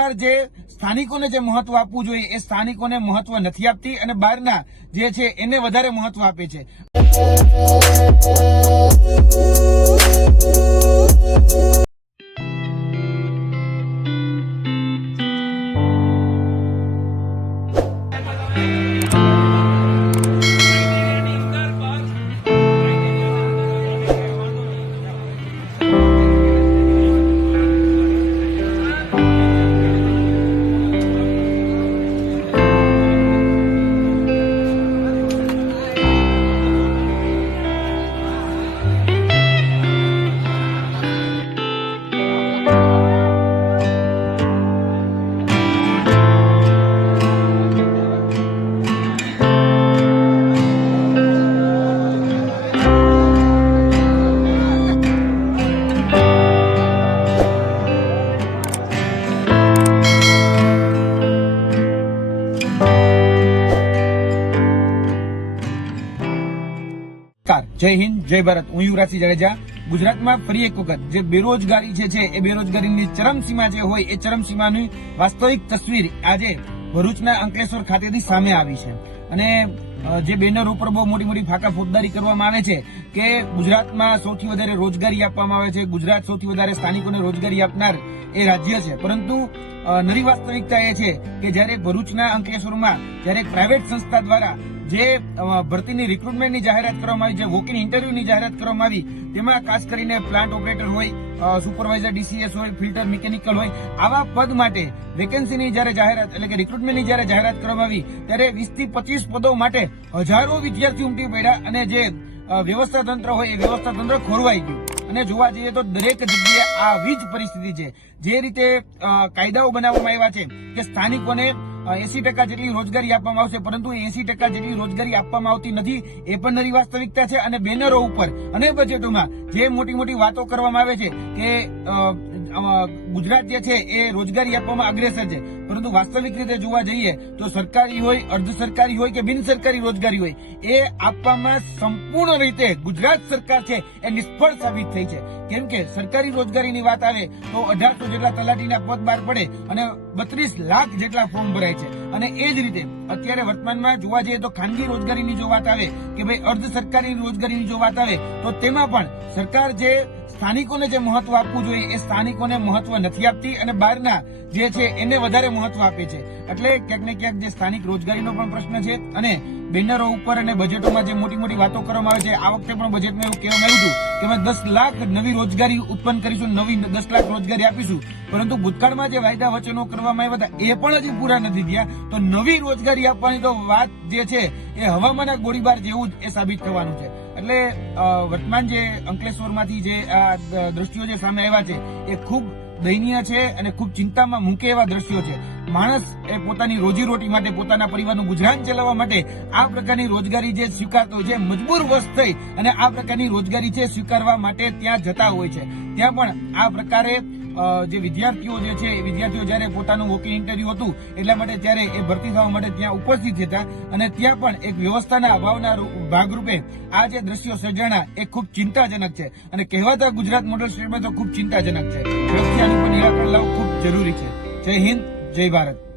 સરકાર જે સ્થાનિકોને જે મહત્વ આપવું જોઈએ, એ સ્થાનિકોને મહત્વ નથી આપતી અને બહારના જે છે, એને વધારે મહત્વ આપે છે. જય હિન્દ, જય ભારત. હું યુવરાજસિંહ જાડેજા. ગુજરાતમાં ફરી એક વખત જે બેરોજગારી જે છે, એ બેરોજગારીની ચરમસીમા જે હોય, એ ચરમસીમાની વાસ્તવિક તસવીર આજે ભરૂચના અંકલેશ્વર ખાતેથી સામે આવી છે. અને જે બેનર ઉપર બહુ મોટી મોટી ફાકા ફોજદારી કરવામાં આવે છે કે ગુજરાતમાં સૌથી વધારે રોજગારી આપવામાં આવે છે, ગુજરાત સૌથી વધારે સ્થાનિકોને રોજગારી આપનાર એ રાજ્ય છે. પરંતુ નરી વાસ્તવિકતા એ છે કે જ્યારે ભરૂચના અંકલેશ્વરમાં જ્યારે પ્રાઇવેટ સંસ્થા દ્વારા જે ભરતીની રિક્રુટમેન્ટની જાહેરાત કરવામાં આવી, જે વોકિંગ ઇન્ટરવ્યુની જાહેરાત કરવામાં આવી, તેમાં ખાસ કરીને પ્લાન્ટ ઓપરેટર હોય સુપરવાઇઝર ડીસીએસ હોય ફિલ્ટર મિકેનિકલ હોય, આવા પદ માટે વેકેન્સીની જ્યારે જાહેરાત, એટલે કે રિક્રુટમેન્ટની જ્યારે જાહેરાત કરવામાં આવી, ત્યારે વીસથી પચીસ પદો માટે હજારો વિદ્યાર્થીઓ ઉમટી પડ્યા અને જે વ્યવસ્થા તંત્ર હોય, એ વ્યવસ્થા તંત્ર ખોરવાઈ ગયું. અને જોવા જઈએ તો દરેક જગ્યાએ આવી જ પરિસ્થિતિ છે. જે રીતે કાયદાઓ બનાવવામાં આવ્યા છે કે સ્થાનિકોને એસી ટકા જેટલી રોજગારી આપવામાં આવશે, પરંતુ એસી ટકા જેટલી રોજગારી આપવામાં આવતી નથી, એ પણ નરી વાસ્તવિકતા છે અને બેનરો ઉપર. અને બજેટોમાં જે મોટી મોટી વાતો કરવામાં આવે છે કે ગુજરાત જે છે એ રોજગારી આપવામાં અગ્રેસર છે. પરંતુ વાસ્તવિક રીતે જોવા જઈએ તો સરકારી હોય, અર્ધ સરકારી હોય કે બિન સરકારી રોજગારી હોય, એ આપવામાં સંપૂર્ણ રીતે ગુજરાત સરકાર છે એ નિષ્ફળ સાબિત થઈ છે. કેમ કે સરકારી રોજગારીની વાત આવે તો અઢારસો જેટલા તલાટીના પદ બહાર પડે અને બત્રીસ લાખ જેટલા ફોર્મ ભરાય છે. અને એ જ રીતે અત્યારે વર્તમાનમાં જોવા જઈએ તો ખાનગી રોજગારીની જો વાત આવે કે ભાઈ અર્ધ સરકારી રોજગારીની જો વાત આવે તો તેમાં પણ સરકાર જે સ્થાનિકોને જે મહત્વ આપવું જોઈએ એ સ્થાનિકોને મહત્વ નથી આપતી અને બહારના જે છે એને વધારે મહત્વ આપે છે. એટલે ક્યાંક ને ક્યાંક જે સ્થાનિક રોજગારીનો પણ પ્રશ્ન છે અને બેનરો ઉપર અને બજેટોમાં જે મોટી મોટી વાતો કરવામાં આવે છે, આ વખતે પણ બજેટમાં એવું કહેવામાં આવ્યું હતું કે અમે દસ લાખ નવી રોજગારી ઉત્પન્ન કરીશું, નવી દસ લાખ રોજગારી આપીશું. પરંતુ ભૂતકાળમાં જે વાયદા વચનો કરવામાં આવ્યા હતા, એ પણ હજી પૂરા નથી થયા. તો નવી રોજગારી આપવાની તો વાત જે છે, એ હવામાના ગોળીબાર જેવું જ એ સાબિત થવાનું છે. એટલે વર્તમાન જે અંકલેશ્વરમાંથી જે આ દ- દ્રશ્યો જે સામે આવ્યા છે, એ ખૂબ દયનીય છે અને ખૂબ ચિંતામાં મૂકે એવા દ્રશ્યો છે. માણસ એ પોતાની રોજીરોટી માટે પોતાના પરિવારનું ગુજરાન ચલાવવા માટે આ પ્રકારની રોજગારી જે સ્વીકારતો છે મજબૂર વશ થઈ અને આ પ્રકારની રોજગારી છે, સ્વીકારવા માટે ત્યાં જતા હોય છે. ત્યાં પણ આ પ્રકારે જે વિદ્યાર્થીઓ જે છે, એ વિદ્યાર્થીઓ જ્યારે પોતાનું વોકિંગ ઇન્ટરવ્યુ હતું, એટલા માટે ત્યારે એ ભરતી થવા માટે ત્યાં ઉપસ્થિત હતા અને ત્યાં પણ એક વ્યવસ્થાના અભાવના ભાગરૂપે આ જે દ્રશ્યો સર્જાણા, એ ખૂબ ચિંતાજનક છે. અને કહેવાતા ગુજરાત મોડલ સ્ટેટમાં તો ખૂબ ચિંતાજનક છે. પર નિરાકરણ લાવવું ખૂબ જરૂરી છે. જય હિન્દ, જય ભારત.